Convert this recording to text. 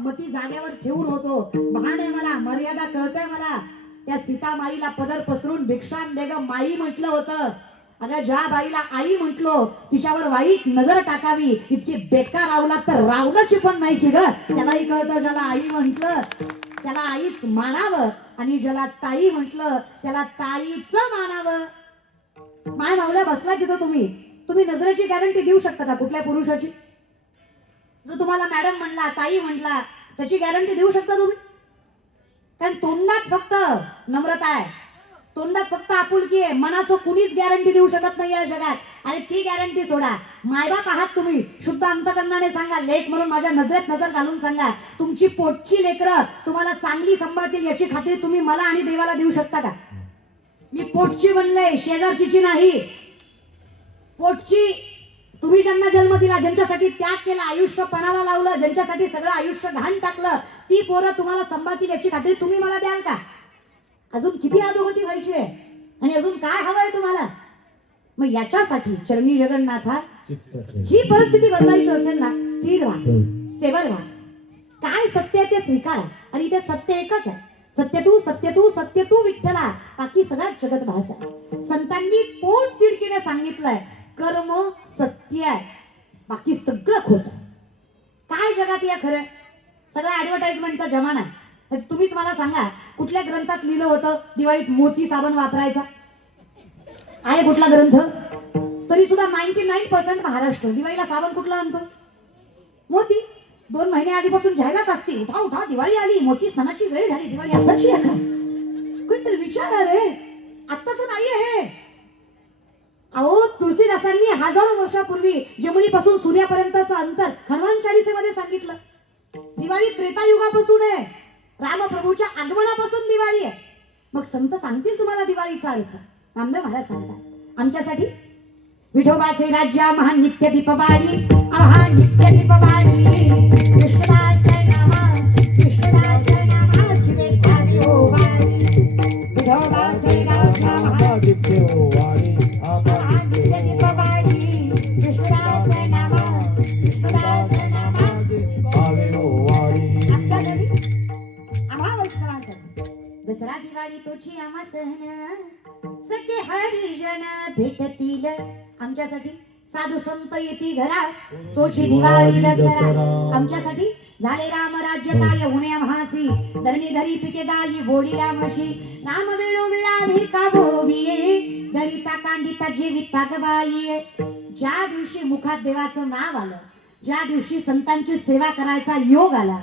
मती जागेवर ठेवून होतो. भान आहे मला, मर्यादा कळतंय मला. त्या सीतामाईला पदर पसरून भिक्षाम दे ग माई म्हटलं होतं. अगं ज्या बाईला आई म्हटलो तिच्यावर वाईट नजर टाकावी इतकी बेकार रावला तर रावलाची पण नाही की ग. त्यालाही कळतं ज्याला आई म्हटलं त्याला आईच मानावं आणि ज्याला ताई म्हटलं त्याला ताईच मानावं. माय मावल्या बसला तिथं तुम्ही नजरेची गॅरंटी देऊ शकता का कुठल्या पुरुषाची? जो तुम्हाला मॅडम म्हणला ताई म्हणला त्याची गॅरंटी देऊ शकता तुम्ही? कारण तोंडात फक्त नम्रता आहे, तोंडात फक्त आपुलकी आहे, मनाचं कुणीच गॅरंटी देऊ शकत नाही या जगात. आणि ती गॅरंटी सोडा. मायबाप आहात तुम्ही, शुद्ध अंतकरणाने सांगा, लेख म्हणून माझ्या नजरेत नजर घालून सांगा, तुमची पोटची लेकरं तुम्हाला चांगली सांभाळतील याची खात्री तुम्ही मला आणि देवाला देऊ शकता का? मी पोटची म्हणलंय, शेजारची नाही. पोटची तुम्ही ज्यांना जन्म दिला, ज्यांच्यासाठी त्याग केला, आयुष्य पणाला लावलं, ज्यांच्यासाठी सगळं आयुष्य घाण टाकलं, ती पोरं तुम्हाला सांभाळतील याची खात्री तुम्ही मला द्याल का? अजून किती अधोगती व्हायची आहे आणि अजून काय हवंय तुम्हाला? मग याच्यासाठी चरणी जगन्नाथा ही परिस्थिती बदलायची असेल ना, स्थिर व्हा, स्टेबल व्हा. काय सत्य आहे ते स्वीकारा. आणि इथे सत्य एकच आहे, सत्य तू सत्य तू सत्य तू विठ्ठला, बाकी सगळा जगत भास आहे. संतांनी पोट तिडकीने सांगितलंय कर्म सत्य आहे, बाकी सगळं खोट. काय जगात या खरं सगळं ऍडव्हर्टाइजमेंटचा जमाना आहे. तुम्हीच मला सांगा कुठल्या ग्रंथात लिहिलं होतं दिवाळीत मोती साबण वापरायचा? आहे कुठला ग्रंथ? तरी सुद्धा 99% महाराष्ट्र दिवाळीला साबण कुठला आणतो? मोती. 2 महिने आधीपासून जाहिरात असते, उठा उठा दिवाळी आली, मोती स्नानाची वेळ झाली, दिवाळी आताची आहे का? कोणतरी विचार रे, आत्ताच नाहीये हे. अहो तुलसीदासांनी हजारो वर्षापूर्वी जमिनीपासून सूर्यापर्यंतचं अंतर हनुमान चालीसेमध्ये सांगितलं. दिवाळी त्रेतायुगापासून आहे, रामप्रभूच्या आगमनापासून दिवाळी आहे. मग संत सांगतील तुम्हाला दिवाळीचा अर्थ. नामदेव महाराज सांगतात आमच्यासाठी विठोबाचे राज्य महान नित्य दीपवाणी, महान नित्य दीपवाणी, कृष्णाचे नाम कृष्णाचे नाम शिवे भावी हो वाणी. विठोबाचे राज्य महान नित्य दीपवाणी, महान नित्य दीपवाणी, कृष्णाचे नाम कृष्णाचे नाम भावी हो वाणी. आमच्यासाठी आम्हा वैष्णवांसाठी दसरा दिवाळी तोची आम्हा सण, सखे हरिजन भेटतील. आमच्यासाठी साधू संत येती घरा तोची दिवाळी दसरा. आमच्यासाठी झाले राम राज्य काय होणे आम्हासी, धरणी धरी पिके दाई बोडीला म्हशी, नाम वेळो वेळा भिका भोविये, दळीता कांडिता जीविता गबाई. ज्या दिवशी मुखात देवाचं नाव आलं, ज्या दिवशी संतांची सेवा करायचा योग आला,